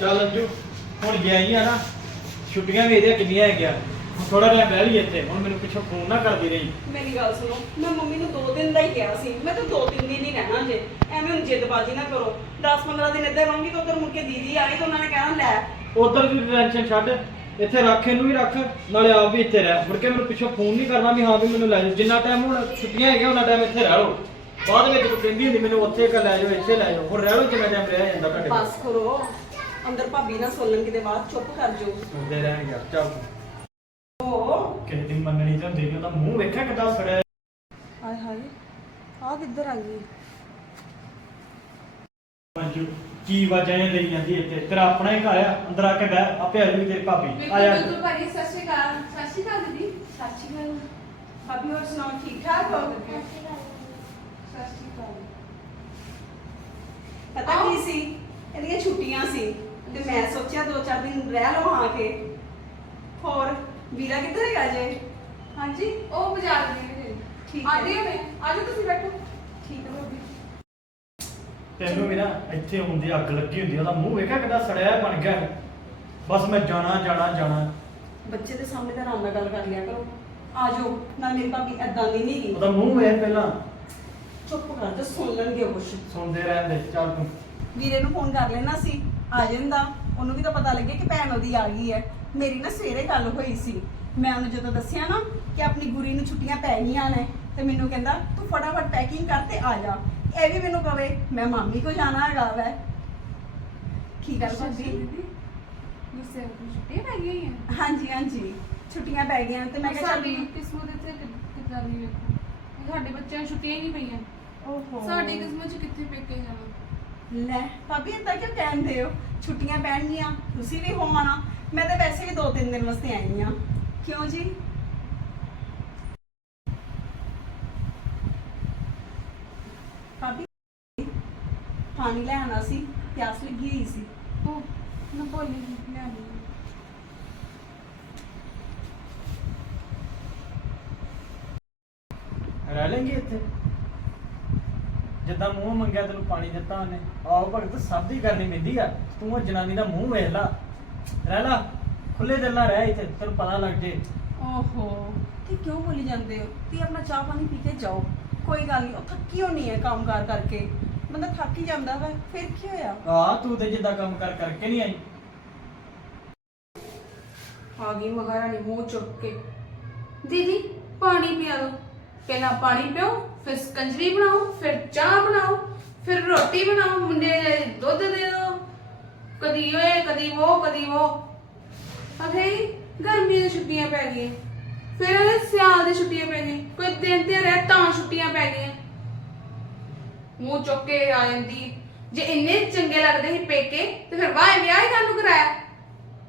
ਚੱਲ ਅੰਜੂ ਹੁਣ ਗਿਆ ਨਾ ਛੁੱਟੀਆਂ ਵੀ ਇਹਦੀਆਂ ਕਿੰਨੀਆਂ ਹੈਗੀਆਂ। ਥੋੜਾ ਟਾਈਮ ਲਈ ਇੱਥੇ ਹੁਣ ਮੈਨੂੰ ਪਿੱਛੋਂ ਫੋਨ ਨਾ ਕਰਦੀ ਰਹੀ। ਮੇਰੀ ਗੱਲ ਸੁਣੋ ਮੈਂ ਮੰਮੀ ਨੂੰ ਦੋ ਦਿਨ ਦਾ ਹੀ ਕਿਹਾ ਸੀ ਮੈਂ ਤਾਂ ਦੋ ਤਿੰਨ ਦਿਨ ਹੀ ਰਹਿਣਾ ਜੇ ਐਵੇਂ ਹੁਣ ਜਿੱਦਬਾਜ਼ੀ ਨਾ ਕਰੋ। 10-15 ਦਿਨ ਇੱਧਰ ਰਹੂੰਗੀ ਤਾਂ ਉੱਧਰ ਮੁੜ ਕੇ ਦੀਦੀ ਆਈ ਤਾਂ ਉਹਨਾਂ ਨੇ ਕਹਿਣਾ ਲੈ ਉਧਰ ਦੀ ਟੈਨਸ਼ਨ ਛੱਡ ਇੱਥੇ ਰੱਖ ਇਹਨੂੰ ਵੀ ਰੱਖ ਨਾਲੇ ਆਪ ਵੀ ਇੱਥੇ ਰਹਿ। ਮੁੜ ਕੇ ਮੈਨੂੰ ਪਿੱਛੋਂ ਫੋਨ ਨਹੀਂ ਕਰਨਾ ਵੀ ਹਾਂ ਵੀ ਮੈਨੂੰ ਲੈ ਜਾਓ। ਜਿੰਨਾ ਟਾਈਮ ਹੁਣ ਛੁੱਟੀਆਂ ਹੈਗੀਆਂ ਉਹਨਾਂ ਟਾਈਮ ਇੱਥੇ ਰਹਿ ਲਓ। ਬਾਅਦ ਵਿੱਚ ਤੂੰ ਕਹਿੰਦੀ ਹੁੰਦੀ ਮੈਨੂੰ ਉੱਥੇ ਕ ਲੈ ਜਾਓ ਇੱਥੇ ਲੈ ਜਾਓ। ਹੁਣ ਰਹਿ ਲਓ ਜਿੰਨਾ ਟਾਈਮ ਰਹਿ ਜਾਂਦਾ ਕੋਲ। ਬਸ ਕਰੋ। ਅੰਦਰ ਭਾਬੀ ਨਾ ਸੋਲਣ ਕਿਤੇ ਬਾਅਦ ਚੁੱਪ ਕਰ ਜਾਓ। ਸੁਣਦੇ ਰਹਿਣਗੇ ਚੱਲ ਓ ਕਿਸੇ ਦੀ ਮੰਨਣੀ ਤਾਂ ਹੁੰਦੀ ਨਹੀਂ ਉਹਦਾ ਮੂੰਹ ਵੇਖਿਆ ਕਿੱਦਾਂ ਫੜਿਆ। ਹਾਏ ਹਾਏ ਆ ਕਿੱਧਰ ਆ ਗਈ? ਮੰਜੂ ਕੀ ਇਹ ਲਈ ਜਾਂਦੀ ਇੱਥੇ? ਤੇਰਾ ਆਪਣਾ ਹੀ ਘਰ ਆ ਅੰਦਰ ਆ ਕੇ ਬਹਿ ਆਪੇ ਆ ਜੂਗੀ ਤੇਰੀ ਭਾਬੀ। ਆ ਬਿਲਕੁਲ ਜਾ। ਬਿਲਕੁਲ ਭਾਜੀ ਸਤਿ ਸ਼੍ਰੀ ਅਕਾਲ। ਸਤਿ ਸ਼੍ਰੀ ਅਕਾਲ ਦੀਦੀ। ਸਤਿ ਸ਼੍ਰੀ ਅਕਾਲ। ਭਾਬੀ ਹੋਰ ਸੁਣਾਓ ਠੀਕ ਠਾਕ ਹੋ? ਸਤਿ ਸ਼੍ਰੀ ਅਕਾਲ। ਪਤਾ ਕੀ ਸੀ? ਇਹਦੀਆਂ ਛੁੱਟੀਆਂ ਸੀ। ਤੇ ਮੈਂ ਸੋਚਿਆ ਦੋ ਚਾਰ ਦਿਨ ਰਹਿ ਲਵਾਂ ਆ ਕੇ। ਹੋਰ ਵੀਰਾ ਕਿੱਧਰ ਹੈਗਾ ਜੇ? ਹਾਂਜੀ? ਉਹ ਬਾਜ਼ਾਰ ਗਏ ਨੇ ਠੀਕ ਆ ਹੈ। ਗਏ ਨੇ ਆਜੋ ਤੁਸੀਂ ਬੈਠੋ। ਠੀਕ ਹੈ ਭਾਬੀ। ਤੈਨੂੰ ਵੀ ਨਾ ਇੱਥੇ ਹੁੰਦੀ ਅੱਗ ਲੱਗੀ ਹੁੰਦੀ ਉਹਦਾ ਮੂੰਹ ਵੇਖਿਆ ਕਿੱਦਾਂ ਸੜਿਆ ਬਣ ਗਿਆ ਬਸ ਮੈਂ ਜਾਣਾ ਜਾਣਾ ਜਾਣਾ। ਬੱਚੇ ਦੇ ਸਾਹਮਣੇ ਤਾਂ ਆਰਾਮ ਨਾਲ ਗੱਲ ਕਰ ਲਿਆ ਕਰੋ। ਆ ਜਾਓ ਨਾਲ ਮੇਰੀ ਭਾਬੀ ਐਦਾਂ ਦੀ ਨਹੀਂ ਗਈ ਉਹਦਾ ਮੂੰਹ ਵੇਖ ਪਹਿਲਾਂ। ਚੁੱਪ ਕਰ ਜਾ ਸੁਣ ਲੈਣਗੇ ਉਹ ਕੁਛ। ਸੁਣਦੇ ਰਹਿੰਦੇ ਚੱਲ ਤੂੰ। ਵੀਰੇ ਨੂੰ ਫੋਨ ਕਰ ਲੈਣਾ ਸੀ। ਆ ਜਾਂਦਾ। ਉਹਨੂੰ ਵੀ ਤਾਂ ਪਤਾ ਲੱਗੇ ਕਿ ਭੈਣ ਉਹਦੀ ਆ ਗਈ ਹੈ। ਮੇਰੀ ਨਾ ਸਵੇਰੇ ਗੱਲ ਹੋਈ ਸੀ। ਮੈਂ ਉਹਨੂੰ ਜਦੋਂ ਦੱਸਿਆ ਨਾ ਕਿ ਆਪਣੀ ਗੁਰੀ ਨੂੰ ਛੁੱਟੀਆਂ ਪੈ ਗਈਆਂ ਨੇ ਤੇ ਮੈਨੂੰ ਕਹਿੰਦਾ ਤੂੰ ਫਟਾਫਟ ਪੈਕਿੰਗ ਕਰ ਤੇ ਆ ਜਾ। ਇਹ ਵੀ ਮੈਨੂੰ ਕਵੇ ਮੈਂ ਮਾਮੀ ਕੋ ਜਾਣਾ ਹੈਗਾ ਵੈ। ਕੀ ਗੱਲ ਭਾਬੀ ਗੁੱਸੇ ਹੋ ਛੁੱਟੀ ਪੈ ਗਈ ਹੈ ਹਾਂਜੀ ਹਾਂਜੀ। ਛੁੱਟੀਆਂ ਪੈ ਗਈਆਂ ਤੇ ਮੈਂ ਕਿਹਾ ਚੱਲ ਸਾਡੀ ਕਿਸਮਤ ਇੱਥੇ ਕਿੱਦਾਂ ਦੀ ਵੇਖੋ। ਸਾਡੇ ਬੱਚਿਆਂ ਨੂੰ ਛੁੱਟੀਆਂ ਹੀ ਨਹੀਂ ਪਈਆਂ। ਓਹੋ। ਸਾਡੀ ਕਿਸਮਤ ਚ ਕਿੱਥੇ ਪੇਕੇ ਜਾਣਾ? ਲੈ, ਭਾਬੀ ਏਦਾਂ ਕਿਉਂ ਕਹਿੰਦੇ ਹੋ? ਛੁੱਟੀਆਂ ਪੈਣਗੀਆਂ, ਤੁਸੀਂ ਵੀ ਹੋ ਹੋਵਾਣਾ ਮੈਂ ਤਾਂ ਵੈਸੇ ਵੀ ਦੋ ਤਿੰਨ ਦਿਨ ਵਾਸਤੇ ਆਈ ਹਾਂ। ਕਿਉਂ ਜੀ? ਭਾਬੀ, ਪਾਣੀ ਲੈ ਆਣਾ ਸੀ, ਪਿਆਸ ਲੱਗੀ ਹੋਈ ਸੀ। ਉਹ ਨਾ ਭੋਲੀ ਲੈ ਆਈ ਰਹਿ ਲੈਂਗੇ ਇੱਥੇ ਜਿੱਦਾਂ ਮੂੰਹ ਮੰਗਿਆ ਤੈਨੂੰ ਪਾਣੀ ਦਿੱਤਾ ਉਹਨੇ। ਆਓ ਭਗਤ ਸਭ ਦੀ ਕਰਨੀ ਪੈਂਦੀ ਆ। ਤੂੰ ਉਹ ਜਨਾਨੀ ਦਾ ਮੂੰਹ ਵੇਖ ਲਾ। ਰਹਿ ਲਾ ਖੁੱਲੇ ਦਿਲ ਨਾਲ ਰਹਿ ਇੱਥੇ ਤੈਨੂੰ ਪਤਾ ਲੱਗ ਜੇ। ਓਹੋ ਤੇ ਕਿਉਂ ਬੋਲੀ ਜਾਂਦੇ ਹੋ? ਤੇ ਆਪਣਾ ਚਾਹ ਪਾਣੀ ਪੀ ਕੇ ਜਾਓ। ਕੋਈ ਗੱਲ ਨਹੀਂ ਉਹ ਥੱਕੀ ਹੋਣੀ ਹੈ ਕੰਮਕਾਰ ਕਰਕੇ? ਬੰਦਾ ਥੱਕ ਹੀ ਜਾਂਦਾ ਵਾ ਫਿਰ ਕੀ ਹੋਇਆ? ਆ ਤੂੰ ਤੇ ਜਿੱਦਾਂ ਕੰਮ ਕਰ ਕਰਕੇ ਨਹੀਂ ਆਈ। ਆ ਗਈ ਮਹਾਰਾਣੀ ਮੂੰਹ ਚੁੱਕ ਕੇ। ਦੀਦੀ ਪਾਣੀ ਪਿਆ ਦੋ। ਪਹਿਲਾਂ ਪਾਣੀ ਪਿਓ ਫਿਰ ਸਕੰਜਵੀ ਬਣਾਓ, ਫਿਰ ਚਾਹ ਬਣਾਓ, ਫਿਰ ਰੋਟੀ ਬਣਾਓ, ਮੁੰਡੇ ਦੁੱਧ ਦੇ ਦਿਓ ਕਦੀ ਇਹ ਕਦੀ ਉਹ ਕਦੀ ਉਹ ਅਖੇ ਗਰਮੀ ਦੀਆਂ ਛੁੱਟੀਆਂ ਪੈ ਗਈਆਂ। ਫਿਰ ਸਿਆਲ ਦੀਆਂ ਛੁੱਟੀਆਂ ਪੈ ਗਈਆਂ। ਕੋਈ ਦਿਨ ਤੇ ਰਹਿ ਤਾਂ ਛੁੱਟੀਆਂ ਪੈ ਗਈਆਂ। ਮੂੰਹ ਚੁੱਕ ਕੇ ਆ ਜਾਂਦੀ ਜੇ ਇੰਨੇ ਚੰਗੇ ਲੱਗਦੇ ਸੀ ਪੇਕੇ, ਤੇ ਫਿਰ ਵਾਹ, ਵਿਆਹ ਹੀ ਕਾਹਨੂੰ ਕਰਾਇਆ।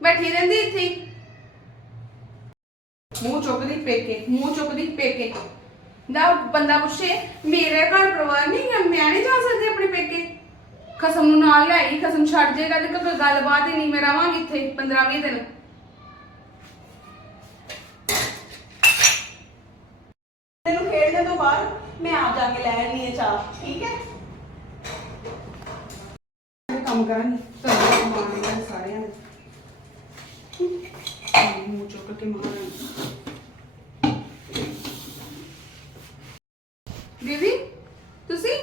ਬੈਠੀ ਰਹਿੰਦੀ ਇੱਥੇ ਮੂੰਹ ਚੁੱਕਦੀ ਪੇਕੇ, ਮੂੰਹ ਚੁੱਕਦੀ ਪੇਕੇ। ਦਾ ਬੰਦਾ ਪੁੱਛੇ ਮੇਰੇ ਘਰ ਪਰਿਵਾਰ ਨਹੀਂ ਹੈ ਮੈਂ ਨਹੀਂ ਜਾ ਸਕਦੀ ਆਪਣੇ ਪੇਕੇ? ਖਸਮ ਨੂੰ ਨਾਲ ਲੈ ਆਈ ਖਸਮ ਛੱਡ ਜਾਏਗਾ ਤੇ ਕੋਈ ਗੱਲਬਾਤ ਹੀ ਨਹੀਂ ਮੈਂ ਰਵਾਂਗੀ ਇੱਥੇ 15 20 ਦਿਨ। ਤੈਨੂੰ ਖੇਡਣ ਤੋਂ ਬਾਅਦ ਮੈਂ ਆਪ ਜਾ ਕੇ ਲੈ ਆਣੀ ਹੈ ਚਾਹ ਠੀਕ ਹੈ? ਕੰਮ ਕਰਾਂਗੀ ਮਾਰਨਾ ਸਾਰਿਆਂ ਨੇ ਮੂੰਹ ਚੁੱਕ ਕੇ ਮਾਰਾਂ ਦੀਦੀ ਤੁਸੀਂ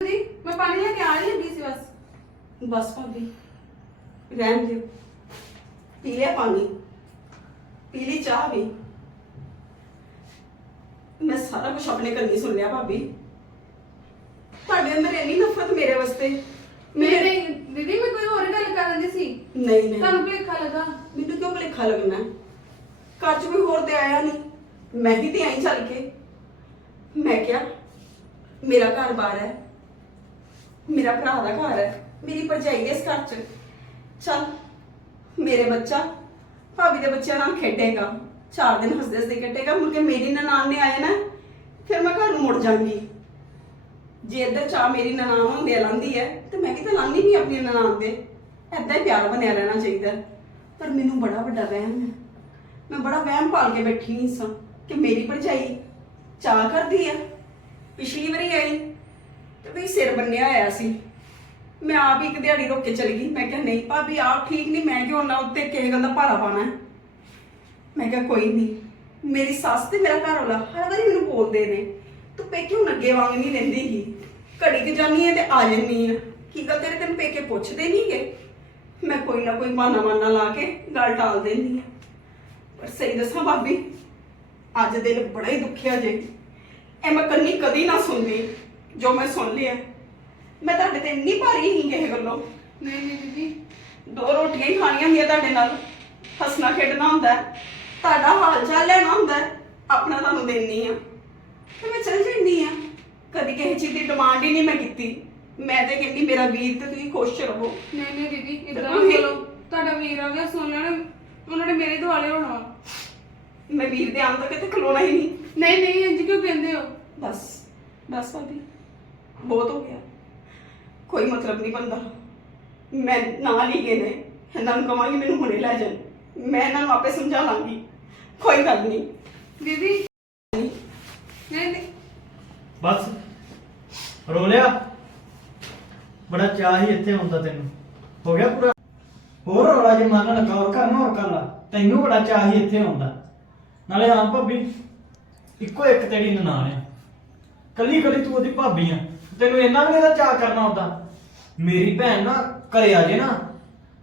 ਦੀਦੀ ਮੈਂ ਪਾਣੀ ਲੈ ਕੇ ਆਣ ਹੀ ਲੱਗੀ ਸੀ ਬਸ ਬਸ ਭਾਬੀ ਰਹਿਣ ਦਿਓ। ਪੀ ਲਿਆ ਪਾਣੀ। ਪੀ ਲਈ ਚਾਹ ਵੀ। ਮੈਂ ਸਾਰਾ ਕੁਝ ਆਪਣੇ ਕੰਨੀ ਸੁਣ ਲਿਆ ਭਾਬੀ। ਤੁਹਾਡੇ ਅੰਦਰ ਇੰਨੀ ਨਫ਼ਰਤ ਮੇਰੇ ਵਾਸਤੇ। ਮੇਰੇ ਦੀਦੀ ਮੈਂ ਕੋਈ ਹੋਰ ਗੱਲ ਕਰਨ ਦੀ ਸੀ। ਨਹੀਂ ਨਹੀਂ। ਤੁਹਾਨੂੰ ਭੁਲੇਖਾ ਲੱਗਾ। ਮੈਨੂੰ ਕਿਉਂ ਭੁਲੇਖਾ ਲੱਗਣਾ? ਹੈ? ਘਰ 'ਚ ਕੋਈ ਹੋਰ ਤੇ ਆਇਆ ਨਹੀਂ। ਮੈਂ ਹੀ ਤੇ ਆਈ ਚੱਲ ਕੇ। ਮੈਂ ਕਿਹਾ ਮੇਰਾ ਘਰ ਬਾਰ ਹੈ। ਮੇਰਾ ਭਰਾ ਦਾ ਘਰ ਹੈ। ਮੇਰੀ ਭਰਜਾਈ ਇਸ ਘਰ 'ਚ। ਚੱਲ, ਮੇਰੇ ਬੱਚਾ, ਭਾਬੀ ਦੇ ਬੱਚਿਆਂ ਨਾਲ ਖੇਡੇਗਾ। ਚਾਰ ਦਿਨ ਹੱਸਦੇ ਹੱਸਦੇ ਕੱਟੇਗਾ ਮੁੜ ਕੇ ਮੇਰੀ ਨਨਾਣ ਨੇ ਆਏ ਨਾ, ਫਿਰ ਮੈਂ ਘਰ ਨੂੰ ਮੁੜ ਜਾਵਾਂਗੀ ਜੇ ਇੱਧਰ ਚਾਹ ਮੇਰੀ ਨਨਾਣ ਹੁੰਦੇ ਲਾਂਦੀ ਹੈ, ਤੇ ਮੈਂ ਕਿਤੇ ਲਾਂਦੀ ਨਹੀਂ ਆਪਣੀ ਨਨਾਣ ਦੇ। ਐਦਾਂ ਹੀ ਪਿਆਰ ਬਣਿਆ ਰਹਿਣਾ ਚਾਹੀਦਾ। ਪਰ ਮੈਨੂੰ ਬੜਾ ਵੱਡਾ ਵਹਿਮ ਹੈ। ਮੈਂ ਬੜਾ ਵਹਿਮ ਪਾਲ ਕੇ ਬੈਠੀ ਹੋਈ ਸਾਂ ਕਿ ਮੇਰੀ ਭਰਜਾਈ ਚਾਹ ਕਰਦੀ ਹੈ। ਪਿਛਲੀ ਵਾਰੀ ਆਈ ਤੇ ਵੀ ਸਿਰ ਬੰਨਿਆ ਹੋਇਆ ਸੀ। ਮੈਂ ਆਪ ਹੀ ਇੱਕ ਦਿਹਾੜੀ ਰੁਕ ਕੇ ਚਲੀ ਗਈ। ਮੈਂ ਕਿਹਾ, ਨਹੀਂ ਭਾਬੀ ਆਪ ਠੀਕ ਨਹੀਂ। ਮੈਂ ਕਿਉਂ ਉਹਨਾਂ ਉੱਤੇ ਕਿਸੇ ਗੱਲ ਦਾ ਭਾਰਾ ਪਾਣਾ ਮੈਂ ਕਿਹਾ, ਕੋਈ ਨਹੀਂ। ਮੇਰੀ ਸੱਸ ਤੇ ਮੇਰਾ ਘਰ ਵਾਲਾ ਹਰ ਵਾਰੀ ਮੈਨੂੰ ਬੋਲਦੇ ਨੇ। ਤੂੰ ਪੇਕੇ ਹੁਣ ਅੱਗੇ ਵਾਂਗ ਨਹੀਂ ਰਹਿੰਦੀ ਹੀ ਘੜੀ ਕਿ ਜਾਨੀ ਹੈ ਤੇ ਆ ਜੰਨੀ ਆ। ਕੀ ਗੱਲ ਤੇਰੇ ਤੈਨੂੰ ਪੇਕੇ ਪੁੱਛਦੇ ਨਹੀਂਗੇ ਮੈਂ ਕੋਈ ਨਾ ਕੋਈ ਬਹਾਨਾ ਮਾਨਾ ਲਾ ਕੇ ਗੱਲ ਟਾਲ ਦਿੰਦੀ ਆ। ਪਰ ਸਹੀ ਦੱਸਾਂ ਭਾਬੀ, ਅੱਜ ਦਿਨ ਬੜਾ ਹੀ ਦੁਖਿਆ ਜੇ। ਇਹ ਮੈਂ ਕੰਨੀ ਕਦੀ ਨਾ ਸੁਣਦੀ ਜੋ ਮੈਂ ਸੁਣ ਲਿਆ। ਮੈਂ ਤੁਹਾਡੇ ਤੇ ਇੰਨੀ ਭਾਰੀ ਹੀ ਕਿਸੇ ਗੱਲੋਂ। ਨਹੀਂ ਨਹੀਂ ਦੀਦੀ। ਦੋ ਰੋਟੀਆਂ ਹੀ ਖਾਣੀਆਂ ਹੁੰਦੀਆਂ ਤੁਹਾਡੇ ਨਾਲ। ਹੱਸਣਾ ਖੇਡਣਾ ਹੁੰਦਾ ਹੈ। ਤੁਹਾਡਾ ਹਾਲ ਚਾਲ ਲੈਣਾ ਹੁੰਦਾ ਹੈ, ਆਪਣਾ ਤੁਹਾਨੂੰ ਦੇਣੀ ਆ। ਤੇ ਮੈਂ ਚੱਲ ਜਾਂਦੀ ਆ। ਕਦੀ ਕਿਸੇ ਚੀਜ਼ ਦੀ ਡਿਮਾਂਡ ਹੀ ਨਹੀਂ ਮੈਂ ਕੀਤੀ। ਮੈਂ ਤੇ ਕਹਿੰਦੀ ਮੇਰਾ ਵੀਰ ਤੇ ਤੁਸੀਂ ਖੁਸ਼ ਰਹੋ। ਨਹੀਂ ਨਹੀਂ ਦੀਦੀ ਇਦਾਂ ਨਾ ਤੁਸੀਂ- ਬੋਲੋ ਤੁਹਾਡਾ ਵੀਰ ਆ ਗਿਆ ਸੁਣ ਲੈਣ। ਉਹਨਾਂ ਨੇ ਮੇਰੇ ਦੁਆਲੇ ਹੋਣਾ। ਮੈਂ ਵੀਰ ਦੇ ਆਉਣ ਤੱਕ ਇੱਥੇ ਖਲੋਣਾ ਹੀ ਨਹੀਂ। ਨਹੀਂ ਨਹੀਂ ਇੰਜ ਕਿਉਂ ਕਹਿੰਦੇ ਹੋ? ਬਸ। ਬਸ ਭਾਬੀ। ਬਹੁਤ ਹੋ ਗਿਆ। ਕੋਈ ਮਤਲਬ ਨਹੀਂ ਬੰਦਾ ਮੈਂ ਨਾਲ ਹੀ ਗਏ ਨੇ। ਇਹਨਾਂ ਨੂੰ ਕਹਾਂਗੀ ਮੈਨੂੰ ਹੁਣੇ ਲੈ ਜਾਣ ਮੈਂ ਇਹਨਾਂ ਨੂੰ ਆਪੇ ਸਮਝਾ ਲਾਂਗੀ। ਕੋਈ ਗੱਲ ਨਹੀਂ। ਦੀਦੀ। ਨਹੀਂ ਨਹੀਂ। ਬਸ। ਰੋ ਲਿਆ। ਬੜਾ ਚਾਹ ਹੀ ਇੱਥੇ ਹੁੰਦਾ ਤੈਨੂੰ। ਹੋ ਗਿਆ ਪੂਰਾ? ਹੋਰ ਰੌਲਾ ਜੇ ਮਨ ਲੱਗਾ ਹੋਰ ਕਰ ਹੋਰ ਕਰ ਲਾ। ਤੈਨੂੰ ਬੜਾ ਚਾਹ ਹੀ ਇੱਥੇ ਹੁੰਦਾ। ਨਾਲੇ ਆਮ ਭਾਬੀ ਇੱਕੋ ਇੱਕ ਤੇਰੀ ਨਨਾਣ ਆ। ਕੱਲੀ ਕੱਲੀ ਤੂੰ ਉਹਦੀ ਭਾਬੀ ਆ। ਤੈਨੂੰ ਇੰਨਾ ਵੀ ਇਹਦਾ ਚਾਹ ਕਰਨਾ ਹੁੰਦਾ ਮੇਰੀ ਭੈਣ ਨਾ ਘਰੇ ਆ ਜੇ ਨਾ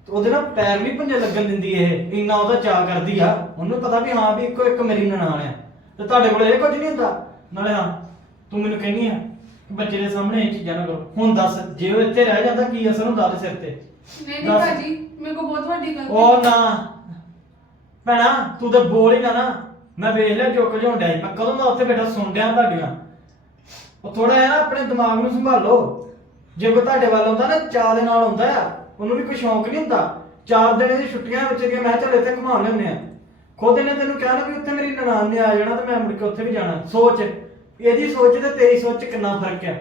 ਤੇ ਉਹਦੇ ਨਾਲ ਪੈਰ ਨਹੀਂ ਪੁੰਜੇ ਲੱਗਣ ਦਿੰਦੀ ਇਹ ਇੰਨਾ ਉਹਦਾ ਚਾਹ ਕਰਦੀ ਆ। ਉਹਨੂੰ ਪਤਾ ਵੀ ਹਾਂ ਵੀ ਇੱਕੋ ਇੱਕ ਮੇਰੀ ਨਨਾਣ ਆ। ਤੇ ਤੁਹਾਡੇ ਕੋਲ ਇਹ ਕੁਝ ਨਹੀਂ ਹੁੰਦਾ। ਨਾਲੇ ਹਾਂ ਤੂੰ ਮੈਨੂੰ ਕਹਿੰਦੀ ਆ ਕਿ ਬੱਚੇ ਦੇ ਸਾਹਮਣੇ ਇਹ ਚੀਜ਼ਾਂ ਨਾ ਕਰੋ। ਹੁਣ ਦੱਸ ਜੇ ਉਹ ਇੱਥੇ ਰਹਿ ਜਾਂਦਾ ਕੀ ਅਸਰ ਹੁੰਦਾ ਉਹਦੇ ਸਿਰ ਤੇ? ਨਹੀਂ ਨਹੀਂ ਦੱਸ। ਭਾਜੀ ਮੇਰੇ ਕੋ ਬਹੁਤ ਵੱਡੀ ਗਲਤੀ ਉਹ ਨਾ। ਭੈਣਾ ਤੂੰ ਤਾਂ ਬੋਲ ਹੀ ਨਾ ਨਾ। ਮੈਂ ਵੇਖ ਲਿਆ ਜੋ ਕੁਝ ਹੁੰਦਾ ਮੈਂ ਕਦੋਂ ਦਾ ਉੱਥੇ ਬੈਠਾ ਸੁਣ ਡਿਆ ਤੁਹਾਡੀਆਂ ਉਹ ਥੋੜਾ ਜਿਹਾ ਨਾ ਆਪਣੇ ਦਿਮਾਗ ਨੂੰ ਸੰਭਾਲੋ। ਜੇ ਕੋਈ ਤੁਹਾਡੇ ਵੱਲ ਆਉਂਦਾ ਨਾ ਚਾਹ ਦੇ ਨਾਲ ਆਉਂਦਾ ਆ ਉਹਨੂੰ ਵੀ ਕੋਈ ਸ਼ੌਂਕ ਨਹੀਂ ਹੁੰਦਾ। ਚਾਰ ਦਿਨ ਦੀ ਛੁੱਟੀਆਂ ਵਿੱਚ ਕਿ ਮੈਂ ਚੱਲ ਇੱਥੇ ਘੁਮਾ ਲੈਂਦੇ ਆ ਖੁਦ ਇਹਨੇ ਤੈਨੂੰ ਕਿਹਾ ਨਾ ਵੀ ਉੱਥੇ ਮੇਰੀ ਨਨਾਣ ਨੇ ਆ ਜਾਣਾ ਤੇ ਮੈਂ ਮੁੜ ਕੇ ਉੱਥੇ ਵੀ ਜਾਣਾ। ਸੋਚ ਇਹਦੀ ਸੋਚ ਤੇ ਤੇਰੀ ਸੋਚ 'ਚ ਕਿੰਨਾ ਫ਼ਰਕ ਆ?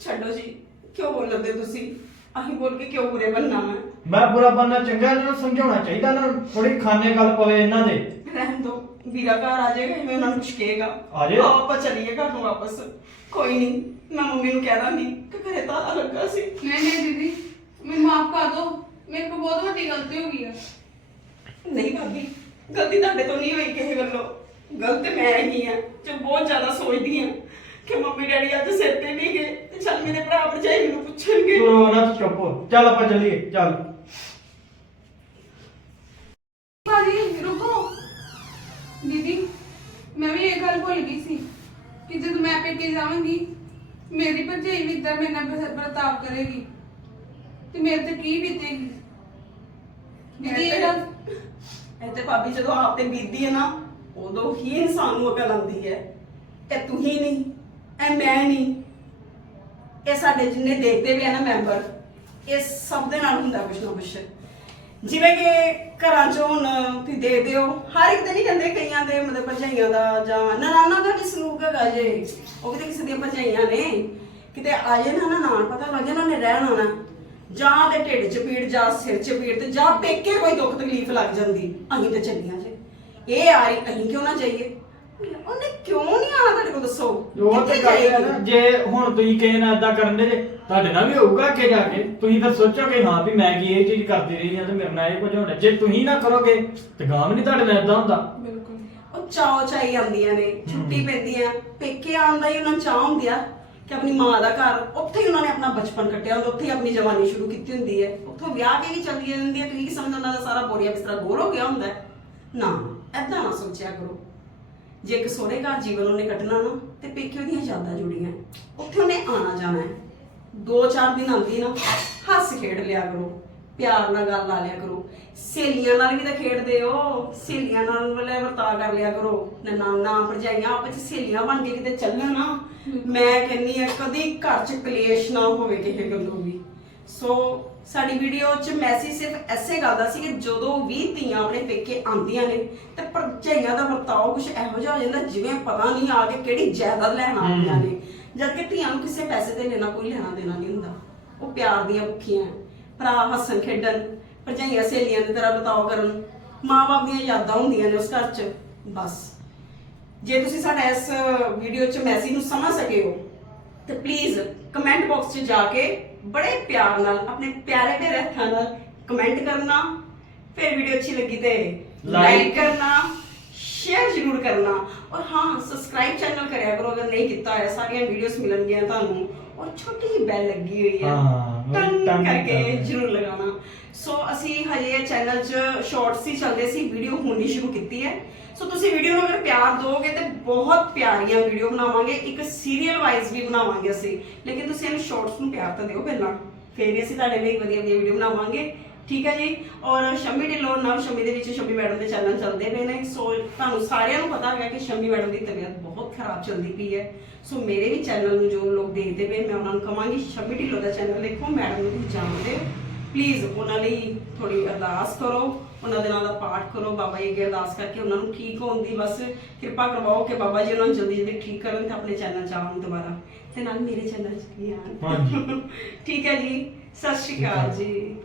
ਛੱਡੋ ਜੀ ਕਿਉਂ ਬੋਲਦੇ ਤੁਸੀਂ? ਅਸੀਂ ਬੋਲ ਕੇ ਕਿਉਂ ਬੁਰੇ ਬੰਨਾ ਮੈਂ ਮੈਂ ਬੁਰਾ ਬੰਨਾ ਚੰਗਾ ਇਹਨਾਂ ਨੂੰ ਸਮਝਾਉਣਾ ਚਾਹੀਦਾ ਨਾ। ਥੋੜੀ ਖਾਣੇ ਗੱਲ ਪਵੇ ਇਹਨਾਂ ਦੇ। ਰਹਿਣ ਦੋ ਵੀਰਾ ਘਰ ਆ ਜਾਏਗਾ ਮੈਂ ਉਹਨਾਂ ਨੂੰ ਕੁਛ ਕਹੇਗਾ ਆ ਜਾਏ। ਆਓ ਆਪਾਂ ਚੱਲੀਏ ਘਰ ਨੂੰ ਵਾਪਸ। ਕੋਈ ਨਹੀਂ ਮੈਂ ਮੰਮੀ ਨੂੰ ਕਹਿ ਦਾਂਗੀ ਕਿ ਘਰੇ ਤਾਲਾ ਲੱਗਾ ਸੀ। ਨਹੀਂ ਨਹੀਂ ਦੀਦੀ ਮੈਨੂੰ ਮਾਫ ਕਰ ਦਿਓ। ਮੇਰੇ ਕੋ ਬਹੁਤ ਵੱਡੀ ਗਲਤੀ ਹੋ ਗਈ ਹੈ ਨਹੀਂ ਭਾਬੀ ਗਲਤੀ ਤੁਹਾਡੇ ਤੋਂ ਨਹੀਂ ਹੋਈ ਕਿਸੇ ਵੱਲੋਂ। ਗਲਤ ਮੈਂ ਹੀ ਆ ਜੋ ਬਹੁਤ ਜ਼ਿਆਦਾ ਸੋਚਦੀ ਆ ਕਿ ਮੰਮੀ ਡੈਡੀ ਅੱਜ ਸਿਰ ਤੇ ਨਹੀਂ ਗਏ ਤੇ ਚੱਲ ਮੇਰੇ ਭਰਾ ਭਰਜਾਈ ਮੈਨੂੰ ਪੁੱਛਣਗੇ। ਤੂੰ ਨਾ ਚੁੱਪ ਹੋ। ਚੱਲ ਆਪਾਂ ਚੱਲੀਏ ਚੱਲ ਭਾਜੀ ਰੁਕੋ ਦੀਦੀ ਮੈਂ ਵੀ ਇਹ ਗੱਲ ਭੁੱਲ ਗਈ ਸੀ ਕਿ ਜਦੋਂ ਮੈਂ ਪੇਕੇ ਜਾਵਾਂਗੀ। ਮੇਰੀ ਭਰਜਾਈ ਵੀ ਇਦਾਂ ਮੇਰੇ ਨਾਲ ਵਰ- ਵਰਤਾਵ ਕਰੇਗੀ। ਤੇ ਮੇਰੇ ਤੇ ਕੀ ਬੀਤੇਗੀ? ਦੀਦੀ ਇਹ ਗੱਲ ਇਹ ਤੇ ਭਾਬੀ ਜਦੋਂ ਆਪ ਤੇ ਬੀਤਦੀ ਹੈ ਨਾ ਉਦੋਂ ਹੀ ਇਨਸਾਨ ਨੂੰ ਅਕਲ ਆਉਂਦੀ ਹੈ ਇਹ ਤੂੰ ਹੀ ਨਹੀਂ ਇਹ ਮੈਂ ਨਹੀਂ। ਇਹ ਸਾਡੇ ਜਿੰਨੇ ਦੇਖਦੇ ਵੀ ਆ ਨਾ ਮੈਂਬਰ ਇਹ ਸਭ ਦੇ ਨਾਲ ਹੁੰਦਾ ਕੁਛ ਨਾ ਕੁਛ। ਜਿਵੇਂ ਕਿ ਘਰਾਂ 'ਚ ਹੁਣ ਤੁਸੀਂ ਦੇਖਦੇ ਹੋ, ਹਰ ਇੱਕ ਤੇ ਨਹੀਂ ਕਹਿੰਦੇ ਕਈਆਂ ਦੇ, ਮਤਲਬ ਭਰਜਾਈਆਂ ਦਾ ਜਾਂ ਨਨਾਣਾ ਦਾ ਵੀ ਸਲੂਕ ਹੈਗਾ ਜੇ। ਉਹ ਵੀ ਤਾਂ ਕਿਸੇ ਦੀਆਂ ਭਰਜਾਈਆਂ ਨੇ। ਕਿਤੇ ਆ ਜੇ ਨਾ ਨਾਨ ਪਤਾ ਲੱਗ ਜਾਏ, ਨਾ ਨੇ ਰਹਿਣ ਆਉਣਾ। ਜਾਂ ਤੇ ਢਿੱਡ 'ਚ ਪੀੜ, ਜਾਂ ਸਿਰ 'ਚ ਪੀੜ ਤੇ ਜਾਂ ਪੇਕੇ ਕੋਈ ਦੁੱਖ ਤਕਲੀਫ ਲੱਗ ਜਾਂਦੀ, ਅਸੀਂ ਤੇ ਚੱਲੀਆਂ ਜੇ। ਇਹ ਆ ਰਹੀ, ਅਸੀਂ ਕਿਉਂ ਨਾ ਜਾਈਏ? ਉਹਨੇ ਕਿਉਂ ਨਹੀਂ ਆਣਾ ਤੁਹਾਡੇ ਕੋਲ ਦੱਸੋ? ਉਹ ਤੇ ਕਿੱਥੇ ਗੱਲ ਹੈ ਨਾ। ਜਾਏਗੀ? ਜੇ ਹੁਣ ਤੁਸੀਂ ਕਿਸੇ ਨਾਲ ਏਦਾਂ ਕਰਨ ਦੇ ਜੇ ਤੁਹਾਡੇ ਨਾਲ ਵੀ ਹੋਊਗਾ ਅੱਗੇ ਜਾ ਕੇ। ਤੁਸੀਂ ਤਾਂ ਸੋਚੋਗੇ ਹਾਂ ਵੀ ਮੈਂ ਕੀ ਇਹ ਚੀਜ਼ ਕਰਦੀ ਰਹੀ ਹਾਂ ਤੇ ਮੇਰੇ ਨਾਲ ਇਹ ਕੁਝ ਹੋਣਾ। ਜੇ ਤੁਸੀਂ ਨਾ ਕਰੋਗੇ ਤੇ ਗਾਮ ਨਹੀਂ ਤੁਹਾਡੇ ਨਾਲ ਏਦਾਂ ਹੁੰਦਾ। ਬਿਲਕੁਲ ਉਹ ਚਾਅ ਚਾਈ ਆਉਂਦੀਆਂ ਨੇ ਛੁੱਟੀ ਪੈਂਦੀਆਂ। ਪੇਕੇ ਆਉਣ ਦਾ ਹੀ ਉਹਨਾਂ ਨੂੰ ਚਾਹ ਹੁੰਦੀ ਆ ਕਿ ਆਪਣੀ ਮਾਂ ਦਾ ਘਰ ਉੱਥੇ ਹੀ ਉਹਨਾਂ ਨੇ ਆਪਣਾ ਬਚਪਨ ਕੱਟਿਆ। ਹੁੰਦਾ ਉੱਥੇ ਹੀ ਆਪਣੀ ਜਵਾਨੀ ਸ਼ੁਰੂ ਕੀਤੀ ਹੁੰਦੀ ਹੈ। ਉੱਥੋਂ ਵਿਆਹ ਕੇ ਵੀ ਚੱਲੀ ਜਾਂਦੀ ਹੈ। ਤੁਸੀਂ ਕੀ ਸਮਝਦੇ ਉਹਨਾਂ ਦਾ ਸਾਰਾ ਬੋਰੀਆ ਬਿਸਤਰਾ ਗੋਲ ਹੋ ਗਿਆ ਹੁੰਦਾ ਹੈ? ਨਾ ਐਦਾਂ ਨਾ ਸੋਚਿਆ ਕਰੋ। ਜੇ ਇੱਕ ਸੋਹਰੇ ਘਰ ਜੀਵਨ ਉਹਨੇ ਕੱਟਣਾ ਨਾ ਤੇ ਪੇਕੇ ਉਹਦੀਆਂ ਯਾਦਾਂ ਜੁੜੀਆਂ। ਉੱਥੇ ਉਹਨੇ ਆਣਾ ਜਾਣਾ ਹੈ। ਦੋ ਚਾਰ ਦਿਨ ਆਉਂਦੀ ਨਾ ਹੱਸ ਖੇਡ ਲਿਆ ਕਰੋ ਪਿਆਰ ਨਾਲ ਗੱਲ ਲਾ ਲਿਆ ਕਰੋ। ਸਹੇਲੀਆਂ ਨਾਲ ਵੀ ਤਾਂ ਖੇਡਦੇ ਹੋ ਸਹੇਲੀਆਂ ਨਾਲ ਵਾਲੇ ਵਰਤਾ ਕਰ ਲਿਆ ਕਰੋ। ਨਨਾਨਾ ਭਰਜਾਈਆਂ ਆਪਸ ਵਿੱਚ ਸਹੇਲੀਆਂ ਬਣ ਕੇ ਕਿਤੇ ਚੱਲਣ ਨਾ ਮੈਂ ਕਹਿੰਨੀ ਆ ਕਦੀ ਘਰ 'ਚ ਕਲੇਸ਼ ਨਾ ਹੋਵੇ ਕਿਸੇ ਗੱਲੋਂ ਵੀ। ਸੋ ਸਾਡੀ ਵੀਡੀਓ 'ਚ ਮੈਸੇਜ ਸਿਰਫ ਐਸੇ ਗੱਲ ਦਾ ਸੀ ਕਿ ਜਦੋਂ ਵੀ ਧੀਆਂ ਆਪਣੇ ਪੇਕੇ ਆਉਂਦੀਆਂ ਨੇ ਤੇ ਭਰਜਾਈਆਂ ਦਾ ਵਰਤਾਓ ਕੁਝ ਇਹੋ ਜਿਹਾ ਹੋ ਜਾਂਦਾ ਜਿਵੇਂ ਪਤਾ ਨਹੀਂ ਆ ਕੇ ਕਿਹੜੀ ਜਾਇਦਾਦ ਲੈਣ ਆਉਂਦੀਆਂ ਨੇ। ਜਦ ਕਿ ਧੀਆਂ ਨੂੰ ਕਿਸੇ ਪੈਸੇ ਦੇ ਲੈਣਾ ਕੋਈ ਲੈਣਾ ਦੇਣਾ ਨਹੀਂ ਹੁੰਦਾ। ਉਹ ਪਿਆਰ ਦੀਆਂ ਭੁੱਖੀਆਂ ਭਰਾ ਹੱਸਣ ਖੇਡਣ ਭਰਜਾਈਆਂ ਸਹੇਲੀਆਂ ਦੀ ਤਰ੍ਹਾਂ ਵਰਤਾਓ ਕਰਨ ਮਾਂ-ਬਾਪ ਦੀਆਂ ਯਾਦਾਂ ਹੁੰਦੀਆਂ ਨੇ ਉਸ ਘਰ 'ਚ ਬਸ। ਜੇ ਤੁਸੀਂ ਸਾਡਾ ਇਸ ਵੀਡੀਓ 'ਚ ਮੈਸੇਜ ਨੂੰ ਸਮਝ ਸਕੇ ਹੋ ਤੇ ਪਲੀਜ਼ ਕਮੈਂਟ ਬਾਕਸ 'ਚ ਜਾ ਕੇ ਬੜੇ ਪਿਆਰ ਨਾਲ ਆਪਣੇ ਪਿਆਰੇ ਪਿਆਰੇ ਹੱਥਾਂ ਨਾਲ ਕਮੈਂਟ ਕਰਨਾ ਫਿਰ ਵੀਡੀਓ ਅੱਛੀ ਲੱਗੀ ਤੇ ਲਾਈਕ ਕਰਨਾ ਸ਼ੇਅਰ ਜ਼ਰੂਰ ਕਰਨਾ ਔਰ ਹਾਂ ਸਬਸਕ੍ਰਾਈਬ ਚੈਨਲ ਕਰਿਆ ਕਰੋ ਅਗਰ ਨਹੀਂ ਕੀਤਾ ਹੈ ਸਾਰੀਆਂ ਵੀਡੀਓਜ਼ ਮਿਲਣਗੀਆਂ ਤੁਹਾਨੂੰ ਔਰ ਛੋਟੀ ਜਿਹੀ ਬੈਲ ਲੱਗੀ ਹੋਈ ਹੈ ਹਾਂ, ਟੰਗ ਕਰਕੇ। ਜ਼ਰੂਰ ਲਗਾਉਣਾ ਸੋ ਅਸੀਂ ਹਜੇ ਇਹ ਚੈਨਲ 'ਚ ਸ਼ਾਰਟਸ ਹੀ ਚੱਲਦੇ ਸੀ ਵੀਡੀਓ ਹੋਣੀ ਸ਼ੁਰੂ ਕੀਤੀ ਹੈ। ਸੋ ਤੁਸੀਂ ਵੀਡੀਓ ਨੂੰ ਅਗਰ ਪਿਆਰ ਦਿਓਗੇ ਤੇ ਬਹੁਤ ਪਿਆਰੀਆਂ ਵੀਡੀਓ ਬਣਾਵਾਂਗੇ। ਇੱਕ ਸੀਰੀਅਲ ਵਾਈਜ਼ ਵੀ ਬਣਾਵਾਂਗੇ ਅਸੀਂ। ਲੇਕਿਨ ਤੁਸੀਂ ਇਹਨੂੰ ਸ਼ਾਰਟਸ ਨੂੰ ਪਿਆਰ ਤਾਂ ਦਿਓ ਪਹਿਲਾਂ। ਫੇਰ ਅਸੀਂ ਤੁਹਾਡੇ ਲਈ ਵਧੀਆ ਵਧੀਆ ਵੀਡੀਓ ਬਣਾਵਾਂਗੇ। ਠੀਕ ਹੈ ਜੀ? ਔਰ ਸ਼ਮੀ ਢਿੱਲੋਂ, ਨਵ ਸ਼ਮੀ ਦੇ ਵਿੱਚ ਸ਼ਮੀ ਮੈਡਮ ਦੇ ਚੈਨਲ ਚੱਲਦੇ ਪਏ ਨੇ। ਸੋ ਤੁਹਾਨੂੰ ਸਾਰਿਆਂ ਨੂੰ ਪਤਾ ਹੈਗਾ ਕਿ ਸ਼ਮੀ ਮੈਡਮ ਦੀ ਤਬੀਅਤ ਬਹੁਤ ਖਰਾਬ ਚੱਲਦੀ ਪਈ ਹੈ। ਸੋ ਮੇਰੇ ਵੀ ਚੈਨਲ ਨੂੰ ਜੋ ਲੋਕ ਦੇਖਦੇ ਪਏ, ਮੈਂ ਉਹਨਾਂ ਨੂੰ ਕਹਾਂਗੀ, ਸ਼ਮੀ ਢਿੱਲੋਂ ਦਾ ਚੈਨਲ ਦੇਖੋ ਮੈਡਮ ਨੂੰ ਤੁਸੀਂ ਜਾਣਦੇ ਹੋ। ਪਲੀਜ਼ ਉਹਨਾਂ ਲਈ ਥੋੜੀ ਅਰਦਾਸ ਕਰੋ ਉਹਨਾਂ ਦੇ ਨਾਲ ਦਾ ਪਾਠ ਕਰੋ ਬਾਬਾ ਜੀ ਅੱਗੇ ਅਰਦਾਸ ਕਰਕੇ ਉਹਨਾਂ ਨੂੰ ਠੀਕ ਹੋਣ ਦੀ ਬਸ ਕਿਰਪਾ ਕਰਵਾਓ ਕਿ ਬਾਬਾ ਜੀ ਉਹਨਾਂ ਨੂੰ ਜਲਦੀ ਜਲਦੀ ਠੀਕ ਕਰਨ ਤੇ ਆਪਣੇ ਚੈਨਲ 'ਚ ਆਉਣ ਦੁਬਾਰਾ। ਤੇ ਨਾਲ ਮੇਰੇ ਚੈਨਲ 'ਚ ਵੀ ਆਉਣ ਹਾਂਜੀ। ਠੀਕ ਹੈ ਜੀ ਸਤਿ ਸ਼੍ਰੀ ਅਕਾਲ ਜੀ।